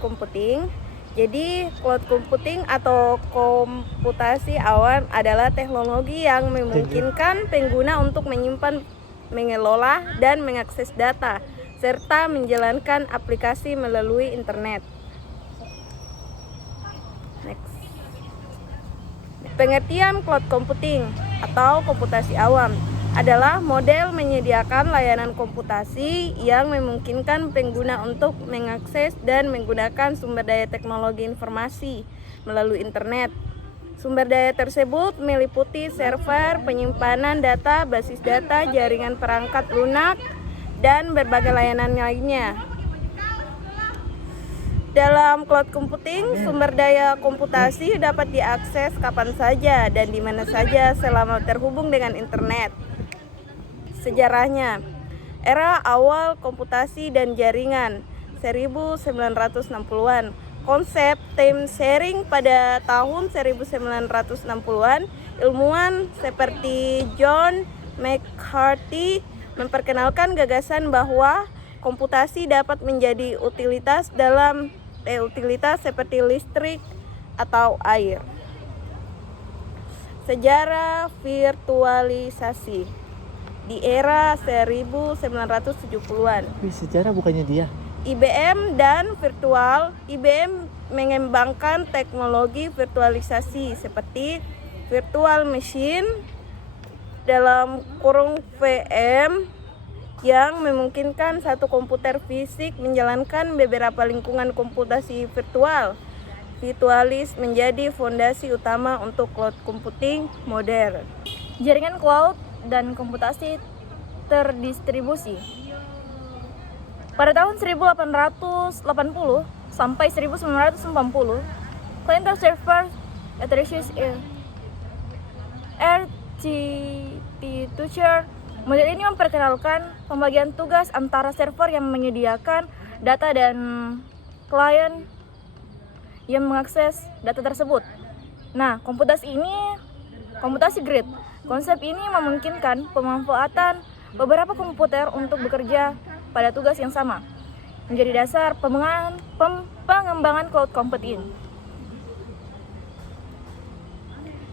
computing. Jadi cloud computing atau komputasi awan adalah teknologi yang memungkinkan pengguna untuk menyimpan, mengelola, dan mengakses data serta menjalankan aplikasi melalui internet. Next. Pengertian cloud computing atau komputasi awam adalah model menyediakan layanan komputasi yang memungkinkan pengguna untuk mengakses dan menggunakan sumber daya teknologi informasi melalui internet. Sumber daya tersebut meliputi server, penyimpanan data, basis data, jaringan perangkat lunak, dan berbagai layanan lainnya. Dalam cloud computing, sumber daya komputasi dapat diakses kapan saja dan di mana saja selama terhubung dengan internet. Sejarahnya, era awal komputasi dan jaringan 1960-an. Konsep time sharing pada tahun 1960-an, ilmuwan seperti John McCarthy memperkenalkan gagasan bahwa komputasi dapat menjadi utilitas seperti listrik atau air. Sejarah virtualisasi di era 1970-an. Sejarah bukannya dia. IBM dan virtual. IBM mengembangkan teknologi virtualisasi seperti virtual machine (VM) yang memungkinkan satu komputer fisik menjalankan beberapa lingkungan komputasi virtual. Virtualis menjadi fondasi utama untuk cloud computing modern. Jaringan cloud dan komputasi terdistribusi. Pada tahun 1880 sampai 1990, client server architecture model ini memperkenalkan pembagian tugas antara server yang menyediakan data dan klien yang mengakses data tersebut. Nah, komputasi grid. Konsep ini memungkinkan pemanfaatan beberapa komputer untuk bekerja pada tugas yang sama, menjadi dasar pengembangan cloud computing.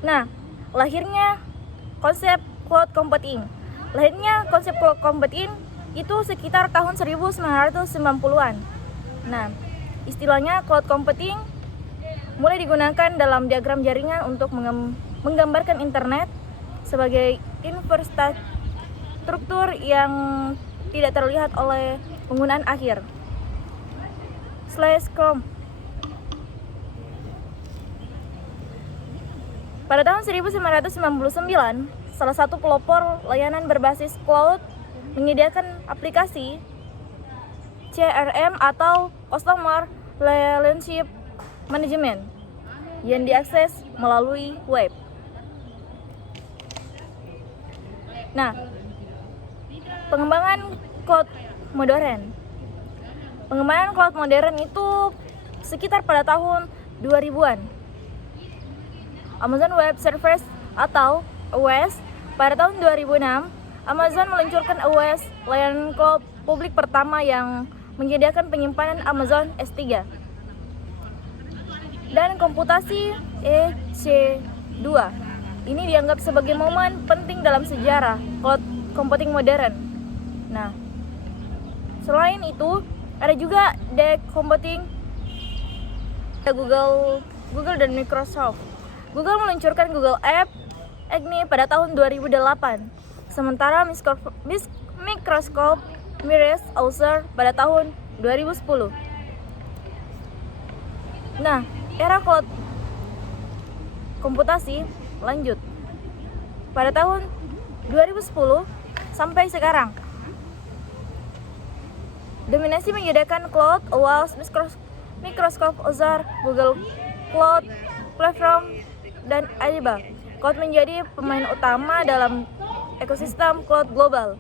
Nah, lahirnya konsep cloud computing. Itu sekitar tahun 1990-an. Nah, istilahnya cloud computing mulai digunakan dalam diagram jaringan untuk menggambarkan internet sebagai infrastruktur yang tidak terlihat oleh penggunaan akhir. /com. Pada tahun 1999, salah satu pelopor layanan berbasis cloud menyediakan aplikasi CRM atau Customer Relationship Management yang diakses melalui web. Nah, pengembangan cloud modern. Pengembangan cloud modern itu sekitar pada tahun 2000-an. Amazon Web Services atau AWS. Pada tahun 2006, Amazon meluncurkan AWS, layanan cloud publik pertama yang menyediakan penyimpanan Amazon S3. Dan komputasi EC2. Ini dianggap sebagai momen penting dalam sejarah cloud computing modern. Nah, selain itu ada juga The Computing Google dan Microsoft. Google meluncurkan Google Apps pada tahun 2008. Sementara Microsoft Mirage Azure pada tahun 2010. Nah, era cloud komputasi lanjut pada tahun 2010 sampai sekarang. Dominasi menyediakan cloud AWS, Microsoft Azure, Google Cloud Platform, dan Alibaba. Cloud menjadi pemain utama dalam ekosistem cloud global.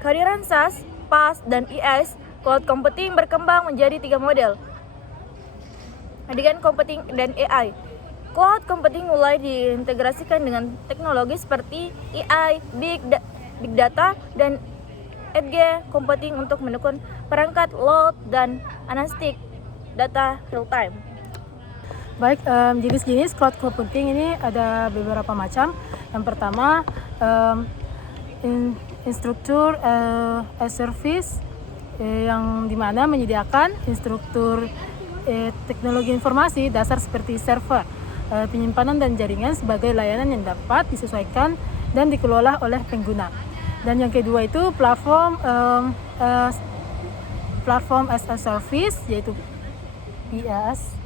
Kehadiran SaaS, PaaS, dan IaaS, cloud computing berkembang menjadi 3 model. Dengan computing dan AI. Cloud computing mulai diintegrasikan dengan teknologi seperti AI, Big Data, dan edge computing untuk mendukung perangkat load dan analitik data real time. Baik, jenis-jenis cloud computing ini ada beberapa macam. Yang pertama, infrastruktur as service, yang dimana menyediakan infrastruktur teknologi informasi dasar seperti server, penyimpanan dan jaringan sebagai layanan yang dapat disesuaikan dan dikelola oleh pengguna. Dan yang kedua itu platform as a service, yaitu PaaS,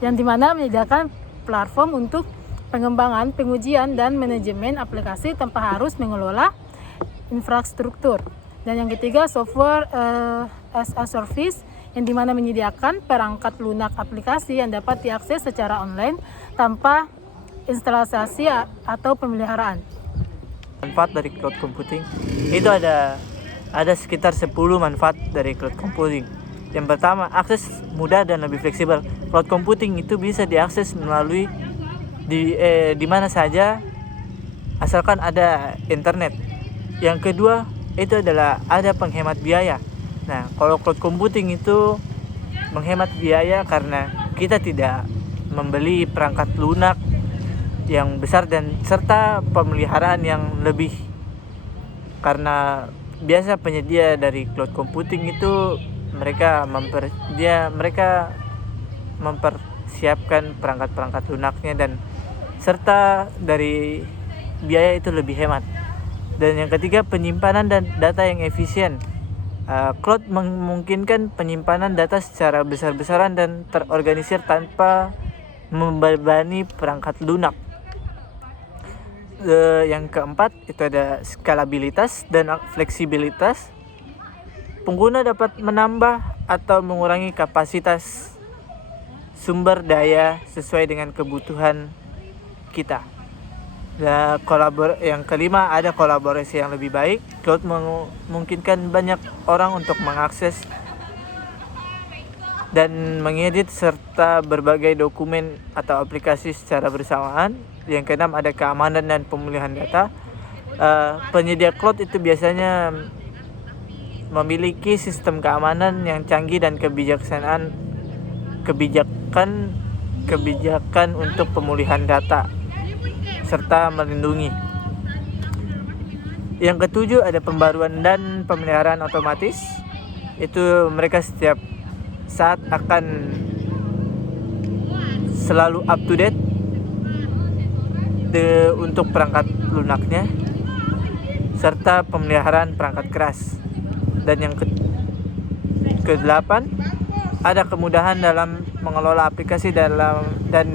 yang dimana menyediakan platform untuk pengembangan, pengujian, dan manajemen aplikasi tanpa harus mengelola infrastruktur. Dan yang ketiga, software as a service, yang dimana menyediakan perangkat lunak aplikasi yang dapat diakses secara online tanpa instalasi atau pemeliharaan. Manfaat dari cloud computing itu ada sekitar 10 manfaat dari cloud computing. Yang pertama, akses mudah dan lebih fleksibel. Cloud computing itu bisa diakses melalui di mana saja asalkan ada internet. Yang kedua, itu adalah ada penghemat biaya. Nah, kalau cloud computing itu menghemat biaya karena kita tidak membeli perangkat lunak yang besar dan serta pemeliharaan yang lebih. Karena biasa penyedia dari cloud computing itu mereka mempersiapkan perangkat-perangkat lunaknya dan serta dari biaya itu lebih hemat. Dan yang ketiga, penyimpanan dan data yang efisien. Cloud memungkinkan penyimpanan data secara besar-besaran dan terorganisir tanpa membebani perangkat lunak. Yang keempat itu ada skalabilitas dan fleksibilitas. Pengguna dapat menambah atau mengurangi kapasitas sumber daya sesuai dengan kebutuhan kita. Yang kelima, ada kolaborasi yang lebih baik. Cloud memungkinkan banyak orang untuk mengakses dan mengedit serta berbagai dokumen atau aplikasi secara bersamaan. Yang keenam, ada keamanan dan pemulihan data. Penyedia cloud itu biasanya memiliki sistem keamanan yang canggih dan kebijakan untuk pemulihan data serta melindungi. Yang ketujuh, ada pembaruan dan pemeliharaan otomatis. Itu mereka setiap saat akan selalu up to date untuk perangkat lunaknya serta pemeliharaan perangkat keras. Dan yang ke-8, ada kemudahan dalam mengelola aplikasi dan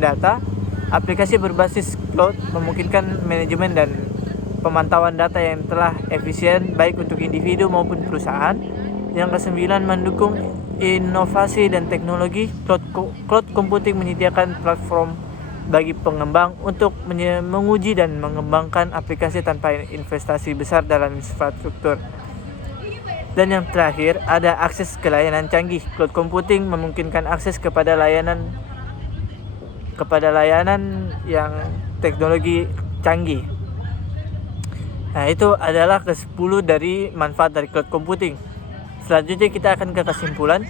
data. Aplikasi berbasis cloud memungkinkan manajemen dan pemantauan data yang telah efisien baik untuk individu maupun perusahaan. Yang ke-9, mendukung inovasi dan teknologi. Cloud computing menyediakan platform bagi pengembang untuk menguji dan mengembangkan aplikasi tanpa investasi besar dalam infrastruktur. Dan yang terakhir, ada akses ke layanan canggih. Cloud computing memungkinkan akses kepada layanan yang teknologi canggih. Nah, itu adalah ke-10 dari manfaat dari cloud computing. Selanjutnya kita akan ke kesimpulan.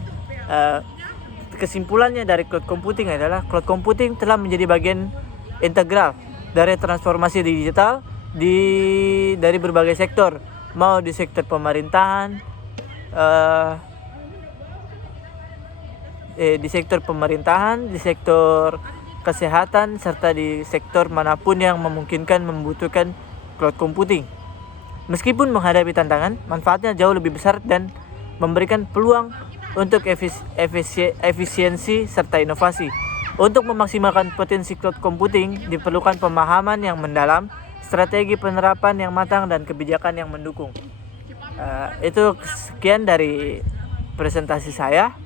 Kesimpulannya dari cloud computing adalah cloud computing telah menjadi bagian integral dari transformasi digital dari berbagai sektor, mau di sektor pemerintahan, di sektor kesehatan, serta di sektor manapun yang memungkinkan membutuhkan cloud computing. Meskipun menghadapi tantangan, manfaatnya jauh lebih besar dan memberikan peluang untuk efisiensi serta inovasi. Untuk memaksimalkan potensi cloud computing, diperlukan pemahaman yang mendalam, strategi penerapan yang matang, dan kebijakan yang mendukung. Itu sekian dari presentasi saya.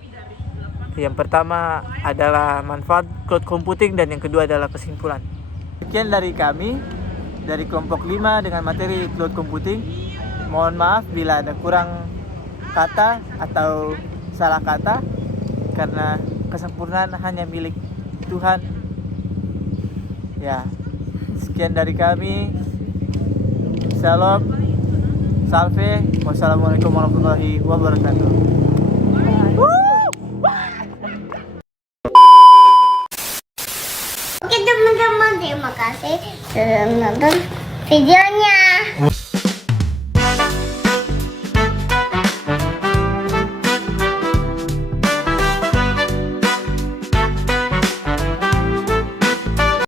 Yang pertama adalah manfaat cloud computing dan yang kedua adalah kesimpulan. Sekian dari kami dari kelompok 5 dengan materi cloud computing. Mohon maaf bila ada kurang kata atau salah kata, karena kesempurnaan hanya milik Tuhan. Ya, sekian dari kami. Salam, salve, wassalamualaikum warahmatullahi wabarakatuh. Oke teman-teman, terima kasih sudah menonton videonya.